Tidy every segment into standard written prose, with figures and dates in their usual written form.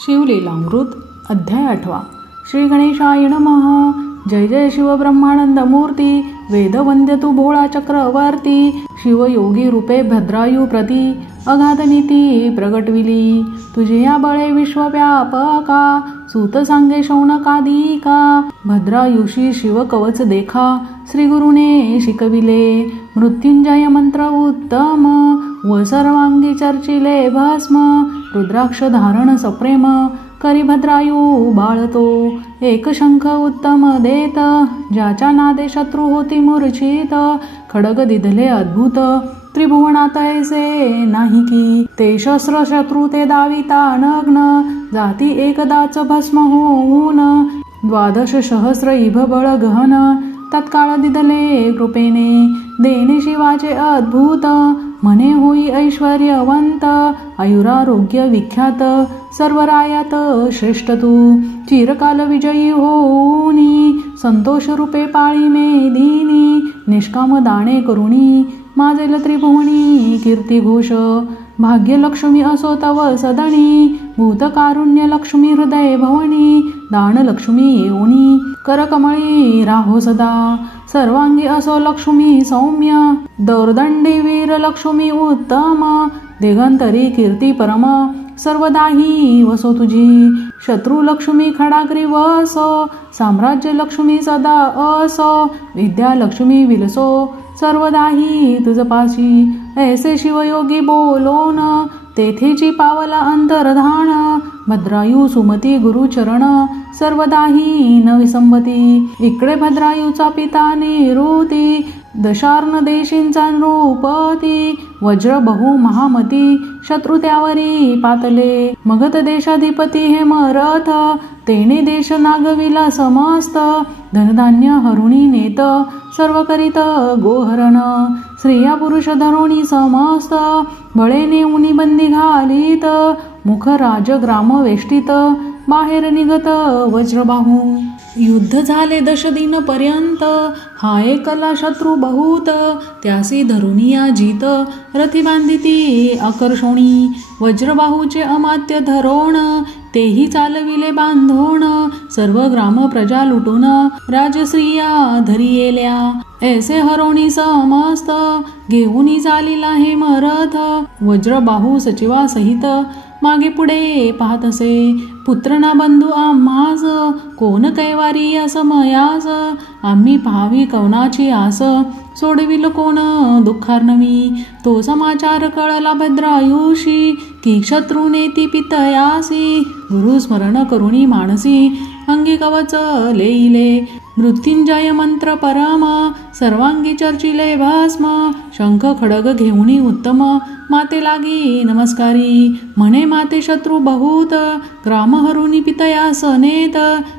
शिवलीलामृत अध्याय 8 श्री गणेशाय नमः। जय जय शिव ब्रह्मानंद मूर्ती, वेदवंद्य तू भोळा चक्रवर्ती। शिवयोगी रूपे भद्रायू प्रती, अगाध नीती प्रगटविली। तुझे या बळे विश्वव्यापका, सूत सांगे शौनकादिका। भद्रायुषी शिव कवच देखा, श्री गुरुने शिकविले। मृत्युंजय मंत्र उत्तम, व सर्वांगी चर्चिले भस्म। रुद्राक्ष धारण सप्रेम, करी भद्रायू बाळतो। एक शंख उत्तम देत, ज्याच्या नादे शत्रू होती मूर्छित। खडग दिधले अद्भुत, त्रिभुवनात ऐसे नाही की। ते शस्त्र शत्रू ते दाविता नग्न, जाती एकदाच भस्म होऊन। 12 सहस्र इभ बळ गहन, तत्काळ दिधले कृपेने। देणे शिवाचे अद्भुत, म्हणे होई ऐश्वर्यवंत। आयुरारोग्य विख्यात, सर्व रायात श्रेष्ठ तू। चिरकाल विजयी होऊनी, संतोष रूपे पाळी मेदिनी। निष्काम दाणे करुणी, माजेल त्रिभुवनी कीर्ती घोष। भाग्यलक्ष्मी असो तव सदनी, भूतकारुण्य लक्ष्मी हृदय भवनी। दान लक्ष्मी येऊनी, करकमळी राहो सदा। सर्वांगी असो लक्ष्मी सौम्य, दौर्दंडी वीर लक्ष्मी उत्तम। दिगंतरी कीर्ती परम, सर्वदाही वसो तुझी। शत्रू लक्ष्मी खडाग्री वसो, साम्राज्य लक्ष्मी सदा असो। विद्या लक्ष्मी विलसो, सर्वदाही तुझपाशी। ऐसे शिवयोगी बोलोन, तेथेची पावला अंतर्धान। भद्रायू सुमती गुरुचरण, सर्वदाही न विसंबती। इकडे भद्रायूचा पिता निऋती, दशार्ण देशींचा नृपती। वज्र बहु महामती, शत्रु त्यावरी पातले। मगध देशाधिपती हे मरथ, तेने देश नागविला समस्त। धनधान्य हरुणी नेत, सर्व करीत गोहरण। स्त्रिया पुरुष धरुणी समस्त, बळे नेऊनी बंदी घालीत। मुख राज ग्राम वेष्टित, बाहेर निघत वज्रबाहू। युद्ध झाले 10 दिन पर्यंत, हा एकला शत्रू बहुत। त्यासी धरुनिया जीत, रथी बांधिती आकर्षणी। वज्रबाहूचे अमात्य धरोण, तेही चालविले बांधोण। सर्व ग्राम प्रजा लुटून, राजस्त्रिया धरी येल्या। ऐसे हरोणी समस्त, घेऊनी चालिला हे मरथ। वज्रबाहू सचिवा सहित, मागे पुढे पाहत असे। पुत्र ना बंधू आम्हास, कोण कैवारी या समयास। आम्ही पाहावी कवनाची आस, सोडविल कोण दुःखार्णवी। तो समाचार कळला भद्रायुषी, की शत्रूने ती पितयासी। गुरु स्मरण करुणी मानसी, अंगी कवच लेईले। मृत्युंजय मंत्र परम, सर्वांगी चर्चिले भस्म। शंख खडग घेऊनी उत्तम, माते लागी नमस्कारी। म्हणे माते शत्रू बहुत, ग्राम हरुनी पितयास नेत।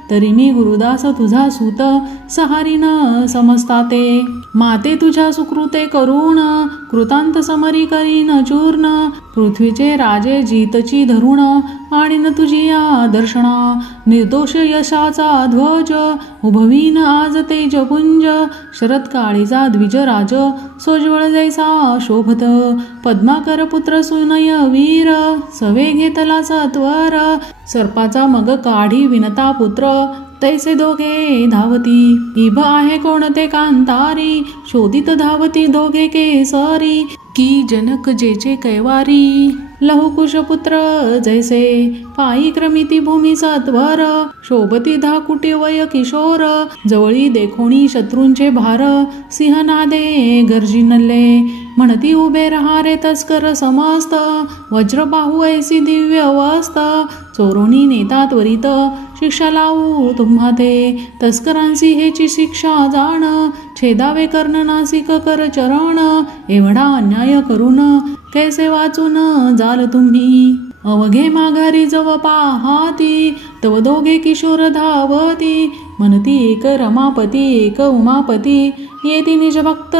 तरी मी गुरुदास तुझा सूत, सहारी न समजताते। माते तुझ्या सुकृते करुण, कृतांत समरी करीन चूर्ण। पृथ्वीचे राजे जीतची धरुण, आणीन तुझी या दर्शना। निर्दोष यशाचा ध्वज, उभवीन आज तेजपुंज। शरत्काळीचा द्विजराज, सोज्वळ जैसा शोभत। पद्माकर पुत्र सुनय वीर, सवे घेतला सत्वर। सर्पाचा मग काढी विनता पुत्र, तैसे दोघे धावती। इभ आहे कोणते कांतारी, शोधित धावती दोघे केसरी। की जनक जेचे कैवारी, लहुकुश पुत्र जैसे। पायी क्रमिती भूमी सत्वर, शोभती धाकुटी वय किशोर। जवळी देखोणी शत्रूंचे भार, सिंहनादे गर्जिनले। म्हणती उभे रहा रे तस्कर समस्त, वज्रबाहू ऐसी दिव्य वस्त। चोरोनी नेता त्वरित, शिक्षा लावू तुम्हा ते। तस्करांसी हेची शिक्षा जाण, छेदावे कर्ण नासिक कर चरण। एवढा अन्याय करून, कैसे वाचून जाल तुम्ही। अवघे माघारी जव पाहाती, तव दोघे किशोर धावती। म्हणती एक रमापती एक उमापती येती निज भक्त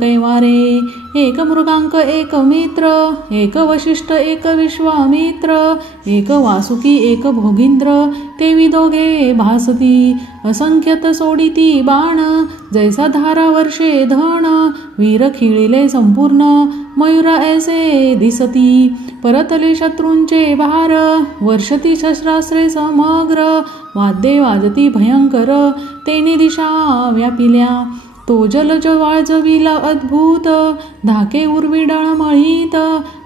कैवारे. एक मृगांक एक मित्र एक वशिष्ठ एक विश्वामित्र एक वासुकी एक भोगींद्र तेवी दोघे भासती. असंख्यत सोडिती बाण जैसा धारा वर्षे धन वीर खिळिले संपूर्ण मयूरा ऐसे दिसती. परतले शत्रूंचे भार वर्षती शस्त्रास्त्रे समग्र वाद्ये वाजती भयंकर तेनी दिशा व्यापिल्या. तो जलज वाजविला अद्भुत धाके उर्वी डळमळीत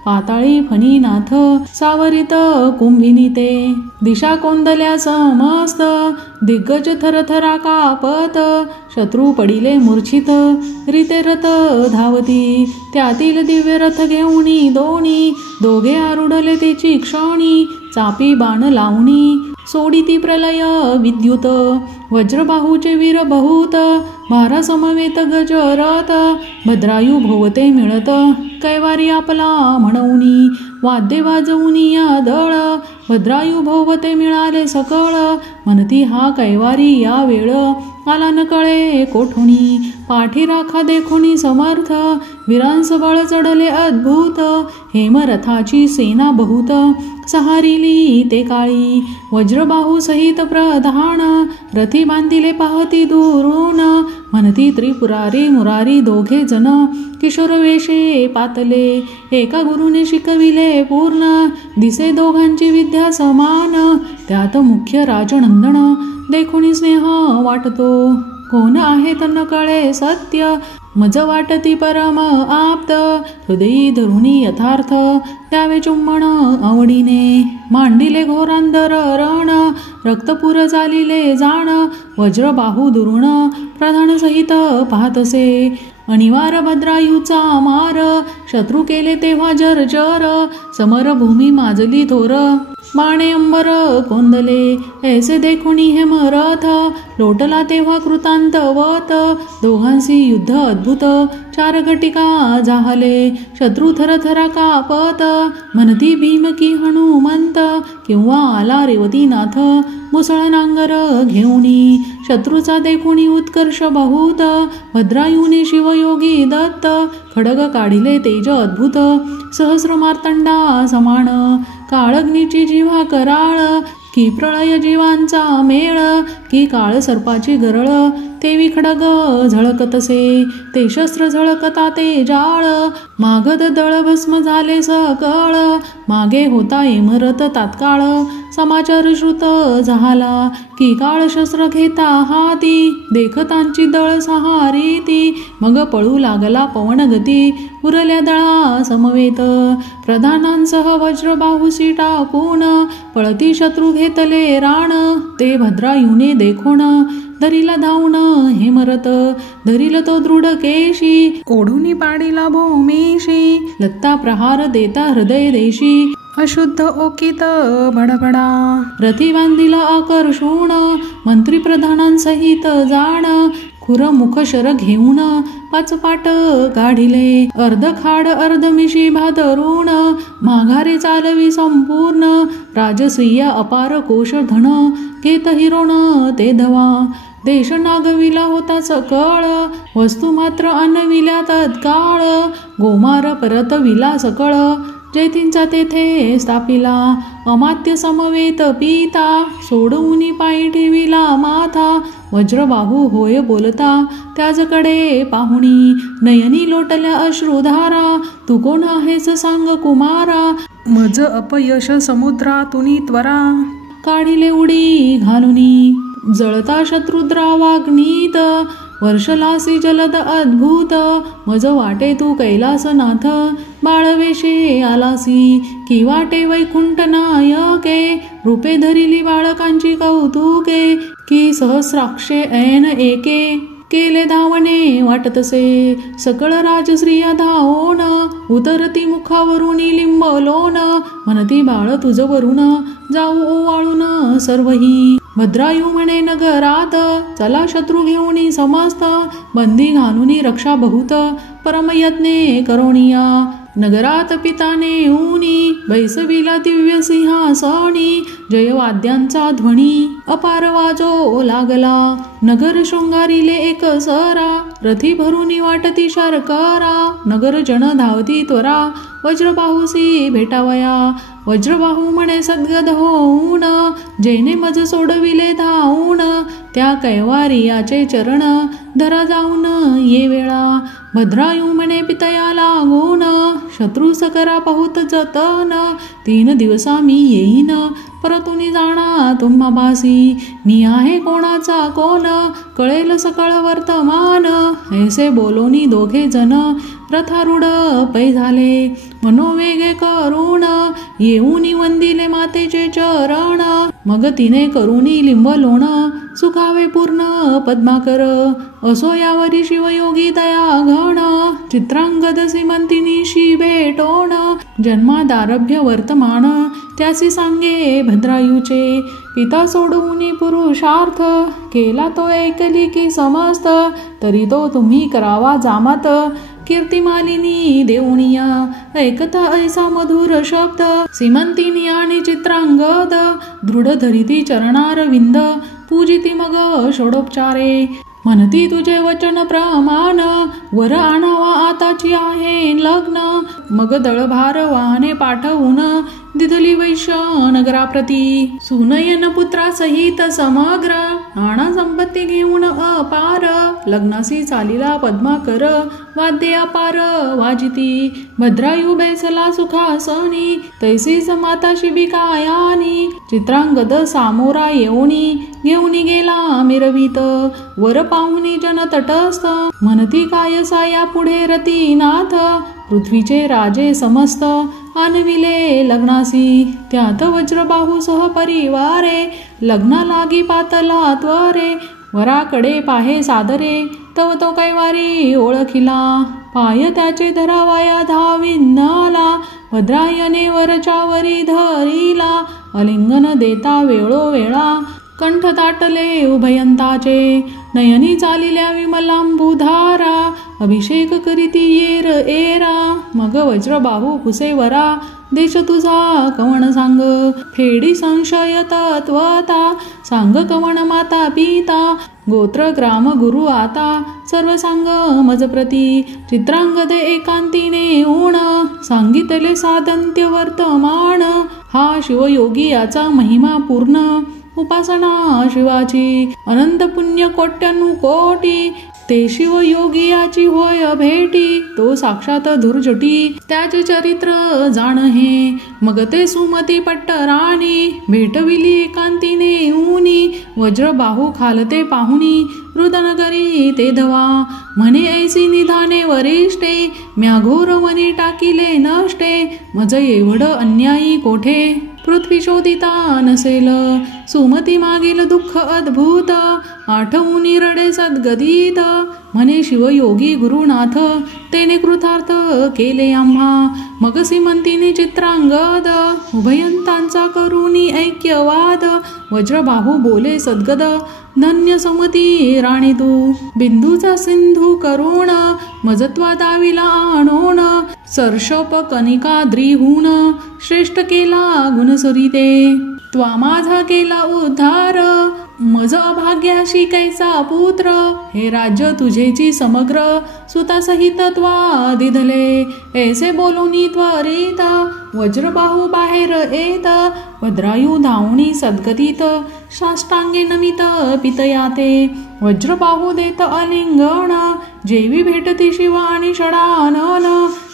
पाताळी फणीनाथ सावरित कुंभिनी ते. दिशा कोंदल्या समस्त दिग्गज थरथरा कापत शत्रू पडिले मूर्छित रिते रथ धावती. त्यातील दिव्य रथ घेऊनी दोन्ही दोघे आरुढले तेची क्षणी चापी बाण लावणी सोडिती प्रलय विद्युत. वज्रबाहूचे वीर बहुत भारा समवेत गजरथ भद्रायू भोवते मिळत कैवारी आपला म्हणूनी. वाद्ये वाजवूनी या दळ भद्रायू भोवते मिळाले सकळ म्हणती हा कैवारी या वेळ आला न कळे कोठुनी. पाठी राखा देखुनी समर्थ वीरांस बळ चढले अद्भुत हेमरथाची सेना बहुत सहारिली ते काळी. वज्रबाहू सहित प्रधान रथी बांधिले पाहती दुरून म्हणती त्रिपुरारी मुरारी दोघे जण किशोर वेशे पातले. एका गुरुने शिकविले पूर्ण दिसे दोघांची विद्या समान त्यात मुख्य राजनंदन देखुनी स्नेह वाटतो. कोण आहे तन कळे सत्य मज वाटती परम आप्त हृदयी धरुणी यथार्थ त्यावे चुंबन आवडीने. मांडिले घोरांदर रण रक्तपुर झालिले जाण वज्रबाहू दुरुण प्रधान सहित पाहतसे. अनिवार भद्रायूचा मार शत्रू केले तेव्हा जर्जर समरभूमी माजली थोर बाणे अंबर कोंदले. ऐसे देखुनी हेमरथ लोटला तेव्हा कृतांतवत दोघांसी युद्ध अद्भुत चार घटिका जाहले. शत्रू थरथरा कापत म्हणती भीम की हनुमंत किंवा आला रेवतीनाथ मुसळ नांगर घेऊनी. शत्रूचा देखुनी उत्कर्ष बहुत भद्रायूने शिवयोगी दत्त खडग काढिले तेज अद्भुत सहस्र मार्तंडा समान. काळग्नीची जिव्हा कराळ की प्रळय जीवांचा मेळ की काळ सर्पाची गरळ तेवी खडग झळकतसे ते शस्त्र झळकता ते जाळ. मागद दळ भस्म झाले सकळ मागे होता इमरत तात्काळ समाचार श्रुत झाला की काळ शस्त्र घेता हाती देखतांची दळ सहारीती. मग पळू लागला पवन गती उरल्या दळा समवेत प्रधानांसह वज्रबाहूसी टाकून पळती शत्रू घेतले राण. ते भद्रायूने देखोण धरिला धावून हेमरत धरिल तो दृढ केशी ओढुनी पाडिला भूमीशी लत्ता प्रहार देता हृदय देशी अशुद्ध ओकित बडबडा. रथी बांधिला आकर्षूण मंत्री प्रधानांसहित जाण खुर मुख शर घेऊन पाचपाट काढिले. अर्ध खाड अर्ध मिशी भादरुण माघारे चालवी संपूर्ण राजस्त्रिय अपार कोश धन घेत हिरोण ते धवा. देश नागविला होता सकळ वस्तू मात्र आणविल्या तत्काळ गोमार परतविला सकळ जैतींचा तेथे स्थापिला. अमात्य समवेत पिता सोडवूनी पायी ठेविला माथा वज्रबाहू होय बोलता त्याजकडे पाहुणी नयनी लोटल्या अश्रुधारा. तू कोण आहेस सांग कुमारा मज अपयश समुद्रातुनी त्वरा. काढिले उडी घालुनी जळता शत्रुद्रावाग्नीत वर्षलासी जलद अद्भुत मज वाटे तू कैलासनाथ. बाळवेशे आलासी की वाटे वैकुंठ नायके रूपे धरिली बाळकांची कौतुके की सहस्राक्षे ऐन एके केले धावणे वाटतसे सकळ राजश्रिया धावोन उतरती मुखावरुनी लिंबलोन म्हणती बाळ तुझ वरुण जाऊ ओवाळून सर्वही. भद्रायू म्हणे नगरात चला शत्रू घेऊनी समस्त बंदी घालुनी रक्षा बहुत परमयत्ने करोनिया. नगरात पिताने ऊनी बैसविला दिव्य सिंहासनी. जयवाद्यांचा ध्वनी अपार वाजो लागला. नगर शृंगारिले एक सरा. रथी भरुनी वाटती शर्करा. नगर जन धावती त्वरा. वज्रबाहुसी भेटावया. वज्रबाहू म्हणे सद्गद होऊन. जैने मज सोडविले धावून. त्या कैवारियाचे चरण धरा जाऊन ये वेळा. भद्रायू म्हणे पितया लागून. शत्रू सकरा पाहुत जतन. 3 दिवसा मी येईन परतुनी जाणा तुम्हा भासी. मी आहे कोणाचा कोण कळेल सकळ वर्तमान. ऐसे बोलोनी दोघे जण रथारूढ पै झाले. मनोवेगे करून येऊनी वंदिले मातेचे चरण. मग तिने करुनी लिंबलोण सुखावे पूर्ण पद्माकर. असो यावरी शिवयोगी दया घण. चित्रांगद सीमंतिनीशी भेटोण. जन्मादारभ्य वर्तमान त्यासी सांगे भद्रायूचे. पिता सोडवून पुरुषार्थ केला तो ऐकली की समस्त. तरी तो तुम्ही करावा जामात. कीर्तिमालिनी देऊनिया ऐकता ऐसा मधुर शब्द. सीमंतिनी आणि चित्रांगद दृढ धरिती चरणारविंद. पूजिती मग षोडोपचारे म्हणती तुझे वचन प्रमाण. वर आणावा आताची आहे लग्न. मग दळभार वाहने पाठवून दिधली वैश्य नगराप्रती. सुनयन पुत्रा सहित समग्र आणा संपत्ती घेऊन अपार. लग्नासी चालिला पद्माकर वाद्य अपार वाजिती. भद्रायू बैसला सुखासनी तैसीच माता शिबिकायानी. चित्रांगद सामोरा येऊनी घेऊनी गेला मिरवित. वर पाहुनी जन तटस्थ म्हणती काय साया पुढे रतीनाथ. पृथ्वीचे राजे समस्त आणविले लग्नासी. त्यात वज्रबाहू सह परिवारे लग्ना लागी पातला त्वरे. वराकडे पाहे सादरे तव तो कैवारी ओळखिला. पाय त्याचे धरावाया धाविन्नाला. भद्रायने वरच्या वरी धरिला. अलिंगन देता वेळोवेळा कंठ दाटले उभयंताचे. नयनी चालिल्या विमलांबुधारा. अभिषेक करीती येर एरा. मग वज्रबाहू कुसेवरा देश तुझा कवण सांग. फेडी संशय तत्वता सांग कवण माता पिता. गोत्र ग्राम गुरु आता सर्व सांग मज प्रती. चित्रांगदे एकांतीने ऊण सांगितले साधंत्य वर्तमान. हा शिवयोगी याचा महिमा पूर्ण. उपासना शिवाची अनंत पुण्य कोट्यानुकोटी. ते शिवयोगियाची होय भेटी. तो साक्षात धुर्जटी त्याचे चरित्र जाण हे. मग ते सुमती पट्टराणी भेटविली एकांतीने ऊनी. वज्रबाहू खालते पाहुनी रुदनगरी ते धवा. म्हणे ऐसी निधाने वरिष्ठे म्या घोर वनी टाकिले नष्टे. मज एवढ अन्यायी कोठे पृथ्वी शोधिता नसेल. सुमती मागील दुःख अद्भुत आठवूनी रडे सद्गदित. म्हणे शिवयोगी गुरुनाथ तेने कृतार्थ केले आम्हा. मग सीमंतीने चित्रांगद उभयंतांचा करुनी ऐक्यवाद. वज्रबाहू बोले सद्गद धन्य सुमती राणी तू. बिंदूचा सिंधू करुण मजत्वा दाविला आणून. सर्षप कनिका द्रिहून श्रेष्ठ केला गुणसरिते. त्वा माझा केला उद्धार मज अभाग्याशी कैसा पुत्र. हे राज्य तुझेची समग्र सुतासहित त्वा दिधले. ऐसे बोलूनी त्वरित वज्रबाहू बाहेर येत. भद्रायू धावणी सद्गतीत साष्टांगे नमित पितयाते. वज्रबाहू देत अलिंगण जेवी भेटती शिव आणि षडानन.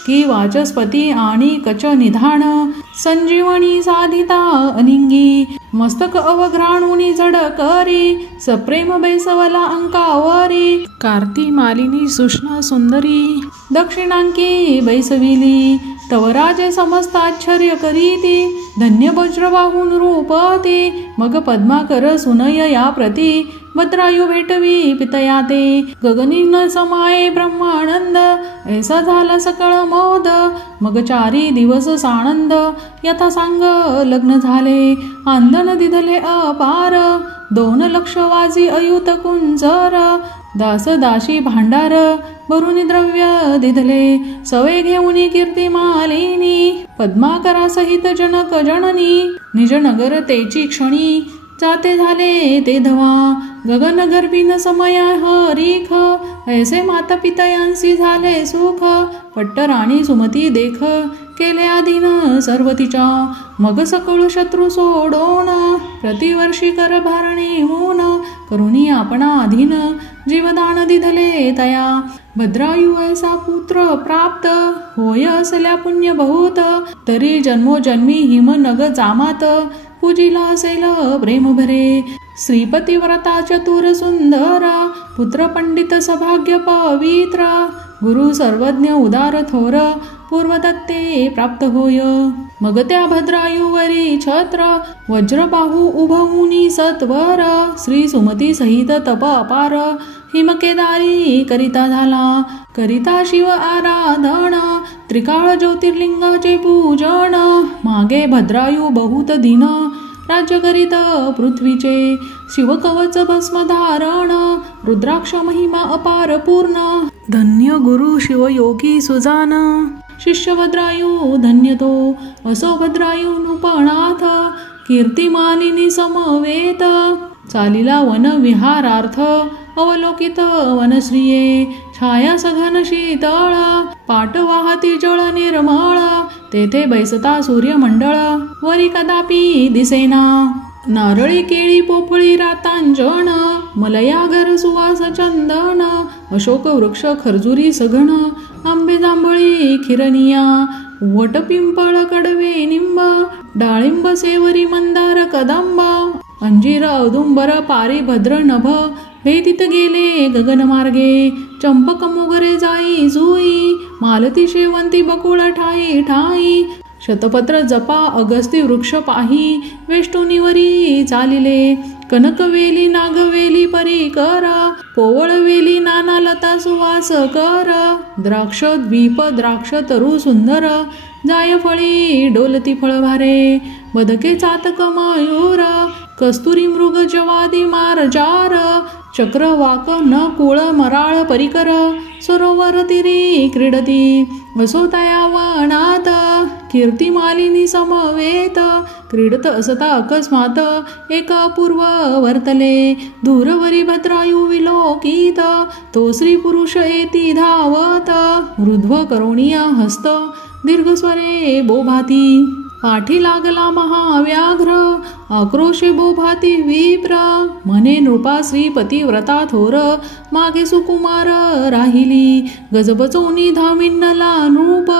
की वाचस्पती आणि कच निधान संजीवनी साधिता अलिंगी. मस्तक अवघ्राणुनी जड करी सप्रेम बैसवला अंकावरी. कार्ती मालिनी सुष्णा सुंदरी दक्षिणांकी बैसविली. तव राजे समस्त आश्चर्य करीती धन्य वज्रबाहून रूपती. मग पद्माकर सुनय या प्रती भद्रायू भेटवी पितयाते. गगनी न समाये ब्रह्मानंद ऐसा झाला सकळ मोद. मग 4 दिवस सानंद यथा सांग लग्न झाले. आंदन दिधले अपार 2 लक्ष वाजी अयुत कुंजर दास दाशी भांडार भरुनी द्रव्य दिधले सवे घेऊनी कीर्ती मालिनी पद्माकरा सहित जनक जननी निज नगर तेची क्षणी जाते झाले ते धवा गगन गर्भीन समया हरीख ऐसे माता पितयांसी झाले सुख पट्ट राणी सुमती देख केले आधीन सर्व तिच्या मग सकळ शत्रू सोडोन प्रतिवर्षी कर भारणी होऊन करुणी आपणा अधीन जीवदान दिधले तया भद्रायु ऐसा पुत्र प्राप्त होय असल्या पुण्य बहुत तरी जन्मोजन्मी हिम नग जामात पूजिला असेल प्रेम भरे श्रीपती व्रता चतुर सुंदर पुत्र पंडित सभाग्य पवित्र गुरु सर्वज्ञ उदार थोर पूर्वदत्ते प्राप्त होय मग त्या भद्रायुवरी छत्र वज्रबाहू उभवुनी सत्वर श्री सुमती सहित तप अपार हिमकेदारी करिता झाला करिता शिव आराधन त्रिकाळ ज्योतिर्लिंगाचे पूजन मागे भद्रायु बहुत दिन राज्य करीत पृथ्वीचे शिवकवच भस्म धारण रुद्राक्ष महिमा अपार पूर्ण धन्य गुरु शिवयोगी सुजान शिष्य भद्रायु धन्य तो असो भद्रायु नृपनाथ कीर्तिमानिनी समवेत चालिला वन विहारार्थ अवलोकित वनश्रिये छाया सघन शीतळ पाट वाहती जळ निर्मळ तेथे बैसता सूर्यमंडळ वरी कदापि दिसेना नारळी केळी पोफळी रातांजण मलयागर सुवास चंदन अशोक वृक्ष खर्जुरी सघन आंबे जांभळी खिरनिया वट पिंपळ कडवे निंब डाळिंब सेवरी मंदार कदंब अंजीर औदुंबर पारी भद्र नभ भेदित गेले गगन मार्गे चंपक मोगरे जाई जुई मालती शेवंती बकुळ ठाई ठाई शतपत्र जपा अगस्ती वृक्ष पाही वेष्टुनीवरी चालिले कनकवेली नागवेली परी कर पोवळवेली नाना लता सुवास कर द्राक्ष द्वीप द्राक्ष तरु सुंदर जायफळी डोलती फळभारे बदके चातक मयूर कस्तुरी मृग जवादी मारजार चक्रवाक न कुळ मराळ परिकर सरोवर तिरी क्रीडती असोतया वनात कीर्तिमालिनी समवेत क्रीडत असता अकस्मात एक अपूर्व वर्तले दूरवरी भद्रायु विलोकित तो स्त्री पुरुष येती धावत ऊर्ध्व करोणिया हस्त दीर्घस्वरे बोभाती पाठी लागला महाव्याघ्र आक्रोशे बोभाती विप्र म्हणे नृपा श्रीपती व्रता थोर मागे सुकुमार राहिली गजबचोनी धाविन्नला नृप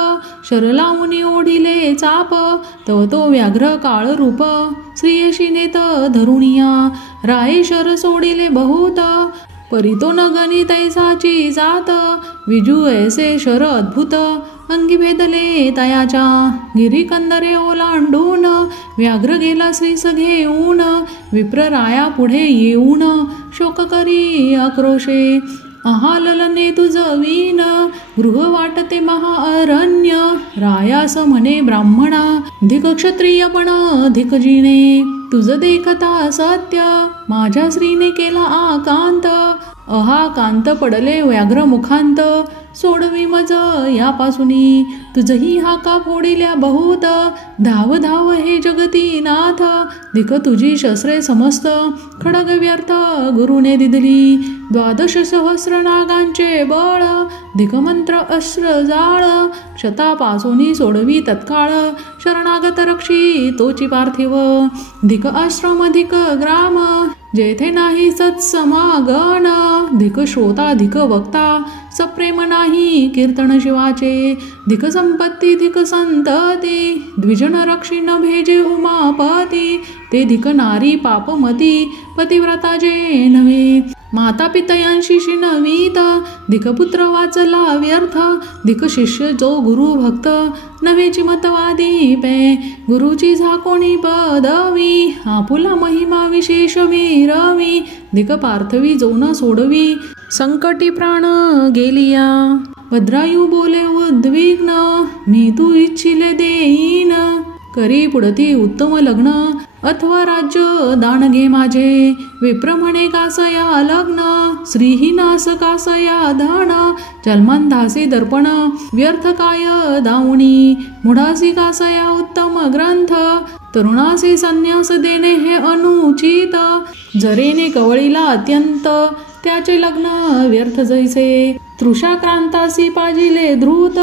शरलावुनी ओढिले चाप तव तो व्याघ्र काळ रूप श्रीयशी नेत धरुणिया राये शर सोडिले बहुत परितो न गणी तैसाची जात विजू ऐसे शर अद्भुत अंगी भेदले तयाच्या गिरी कंदरे ओलांडून व्याघ्र गेला श्रीस घेऊन विप्र राया पुढे येऊन शोक करी आक्रोशे आहाललने तुझ वीन गृह वाटते महाअरण्य रायास म्हणे ब्राह्मणा धिक क्षत्रियपण धिक जिने तुझ देखता सत्य माझ्या श्रीने केला आकांत अहा कांत पडले व्याघ्र मुखांत सोडवी मज यापासूनी तुझही हाका फोडिल्या बहुत धाव धाव हे जगती नाथ धिक तुझी शस्त्रे समस्त खडग व्यर्थ गुरुने दिधली 12 सहस्र नागांचे बळ धिक मंत्र अस्त्र जाळ क्षतापासूनी सोडवी तत्काळ शरणागत रक्षी तोची पार्थिव धिक आश्रम धिक ग्राम जेथे नाही सत्समागण धिक श्रोता धिक वक्ता सप्रेम नाही कीर्तन शिवाचे धिक संपत्ती धिक संतती द्विजन रक्षिण भेजे उमापती ते धिक नारी पापमती पतिव्रता जे नव्हे माता पितयांशी शिणवीत धिक पुत्र वाचला व्यर्थ धिक शिष्य जो गुरु भक्त नव्हेची मतवादी पे गुरुची झाकोणी पदवी आपुला महिमा विशेष वीरवी धिक पार्थवी जो न सोडवी संकटी प्राण गेलिया भद्रायु बोले उद्विग्न मी तू इच्छिले देईन करी पुढती उत्तम लग्न अथवा राज्य दान घे माझे. विप्र म्हणे कासया लग्न, श्रीहीनास कासया धन. जन्मंधासी दर्पण व्यर्थ काय दावणी, मुढासी कासया उत्तम ग्रंथ. तरुणासी संन्यास देणे हे अनुचित, जरेने कवळीला अत्यंत त्याचे लग्न व्यर्थ जैसे. तृषाक्रांतासी पाजिले धृत,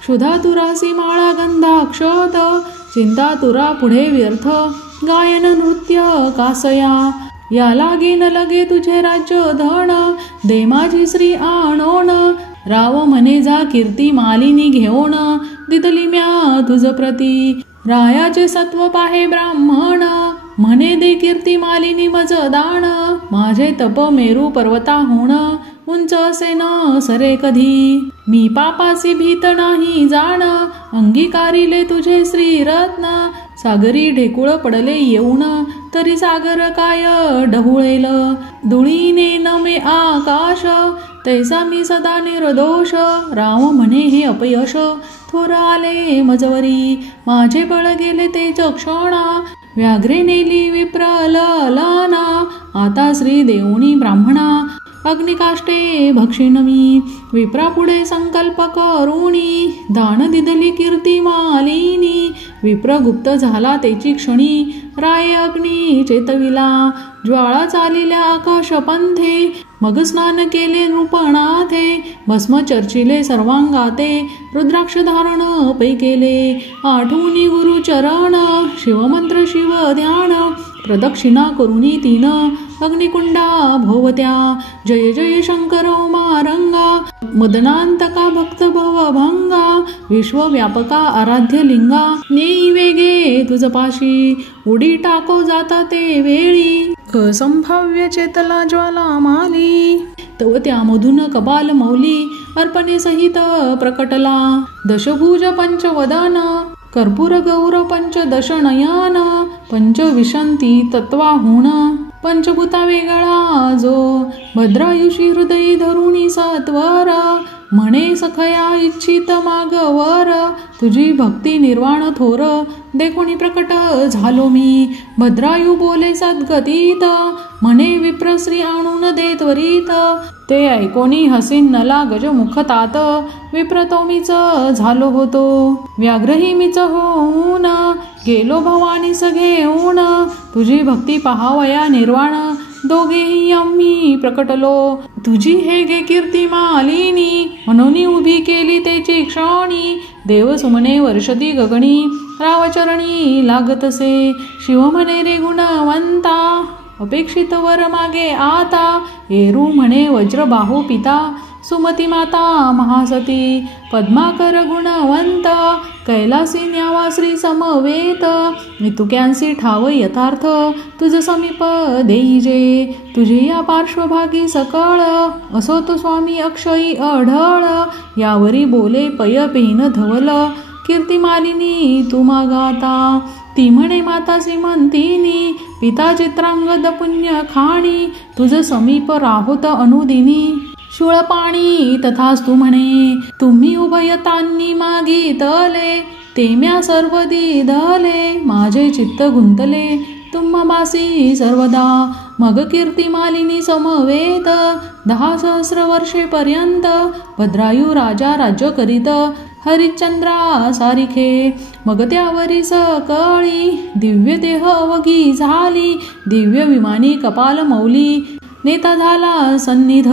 क्षुधा तुरासी माळा गंधाक्षत. चिंता तुरा पुढे व्यर्थ, गायन नृत्य कासया. या लागेन लगे तुझे राज्य धन, दे माझी श्री आणोन. राव म्हणे जा कीर्ती मालिनी घेऊन, दिदली म्या तुझ प्रती. रायाचे सत्व पाहे ब्राह्मण, म्हणे दे कीर्ती मालिनी मज दान. माझे तप मेरू पर्वताहून, उंच असे न सरे कधी. मी पापासी भीत नाही जाण, अंगीकारिले तुझे श्रीरत्न. सागरी ढेकुळ पडले येऊन, तरी सागर काय ढवळेल. धुळीने नमे आकाश, तैसा मी सदा निर्दोष. राम म्हणे हे अपयश, थोर आले मजवरी. माझे बळ गेले ते क्षणा, व्याघ्रे नेली विप्रललाना. आता श्री देऊनी ब्राह्मणा, अग्निकाष्टे भक्षिण मी. विप्रापुढे संकल्प करुणी, दान दिदली कीर्ती मालिनी. विप्र गुप्त झाला तेची क्षणी, राय अग्नी चेतविला. ज्वाळा चालिल्या आकाश पंथे, मग स्नान केले नृपणाथे. भस्म चर्चिले सर्वांगाते, रुद्राक्ष धारण पै केले. आठवणी गुरुचरण, शिवमंत्र शिव ध्यान. प्रदक्षिणा करुनी तीन, अग्निकुंडा भोवत्या. जय जय शंकर उमारंगा, मदनांतका भक्त भवभंगा. विश्वव्यापका आराध्य लिंगा, नेई वेगे तुझ पाशी. उडी टाको जाता ते वेळी, संभाव्य चेतला ज्वाला माली. तव त्यामधून कपाल मौली, अर्पणे सहित प्रकटला. दशभुज पंचवदन, कर्पूर गौर पंचदश नयन. पंचविशंती तत्वाहून, पंचभूता वेगळा जो. भद्रायुषी हृदयी धरुणी सत्वर, म्हणे सखया इच्छित मागवर. तुझी भक्ती निर्वाण थोर, देखुनी प्रकट झालो मी. भद्रायू बोले सद्गतीत, म्हणे विप्रश्री आणून दे त्वरित. ते ऐकोनी हसीन नला गजमुख तात, विप्र तो मीच झालो होतो. व्याघ्रही मीच होऊन, गेलो भवानी घेऊन. तुझी भक्ती पहावया निर्वाण, दोघेही आम्ही प्रकटलो. तुझी हे गे कीर्ती मालिनी, म्हणून उभी केली तेची क्षणी. देव सुमने वर्षती गगनी, रावचरणी लागतसे. शिव म्हणे रे गुणवंता, अपेक्षित वर मागे आता. येरू म्हणे वज्रबाहू पिता, सुमती माता महासती. पद्माकर गुणवंत, कैलासी न्यावा श्री समवेत. मितुक्यांसी ठाव यथार्थ, तुझ समीप देईजे. तुझे या पार्श्वभागी सकळ, असो तो स्वामी अक्षयी अढळ. यावरी बोले पय पेन धवल, कीर्ती मालिनी तू मागाता. ती म्हणे माता श्रीमंतिनी, पिता चित्रांगद पुण्य खाणी. तुझ समीप राहोत अनुदिनी, शूळपाणी तथास्तु म्हणे. तुम्ही उभयतांनी मागितले, ते म्या सर्व दिधले. माझे चित्त गुंतले तुम्हासी सर्वदा. मग कीर्ती मालिनी समवेत, 10 सहस्र वर्षेपर्यंत. भद्रायू राजा राज्य करीत, हरिश्चंद्रा सारिखे. मग त्यावरी सकळी, दिव्य देह अवघी झाली. दिव्य विमानी कपाल मौली, नेता झाला सन्निध.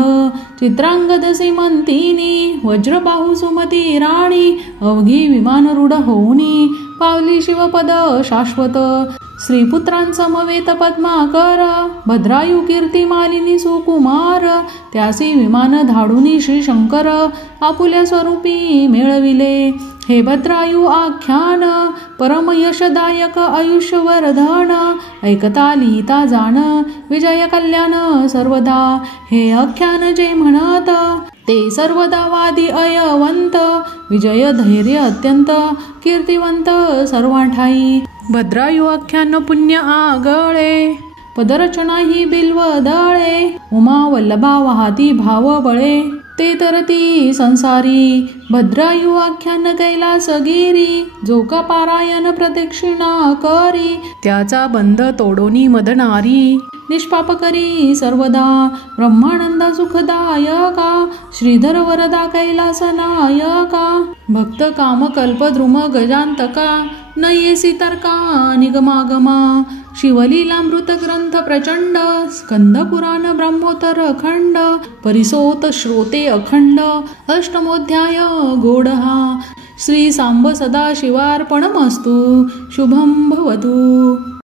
चित्रांगद श्रीमंतिनी, वज्रबाहू सुमती राणी. अवघी विमान रूढ होऊनी, पावली शिवपद शाश्वत. श्रीपुत्रांसमवेत पद्माकर, भद्रायू कीर्ती मालिनी सुकुमार. त्यासी विमान धाडूनी श्री शंकर, आपुल्या स्वरूपी मेळविले. हे भद्रायू आख्यान, परम यशदायक आयुष्यवर्धन. ऐकता लिहिता जाण, विजय कल्याण सर्वदा. हे आख्यान जे म्हणत, ते सर्वदा वादी अयवंत. विजय धैर्य अत्यंत, कीर्तिवंत सर्वांठाई. भद्रायू आख्यान पुण्य आगळे, पदरचना ही बिल्व दळे. उमा वल्लभा वाहती भाव बळे. ते तरती संसारी भद्रायू आख्यान कैलासगिरी जो का पारायण प्रदक्षिणा करी त्याचा बंध तोडोनी मदनारी निष्पाप करी सर्वदा ब्रह्मानंद सुखदायका श्रीधर वरदा कैलास नायका भक्त काम कल्पद्रुम गजांतका न येसी तर्का निगमागमा शिवलीलामृत ग्रंथ प्रचंड स्कंद पुराण ब्रह्मोत्तर खंड परिसोत श्रोते अखंड अष्टमोध्याय गोडहा श्री सांब सदा शिवार्पणमस्तु शुभं भवतु.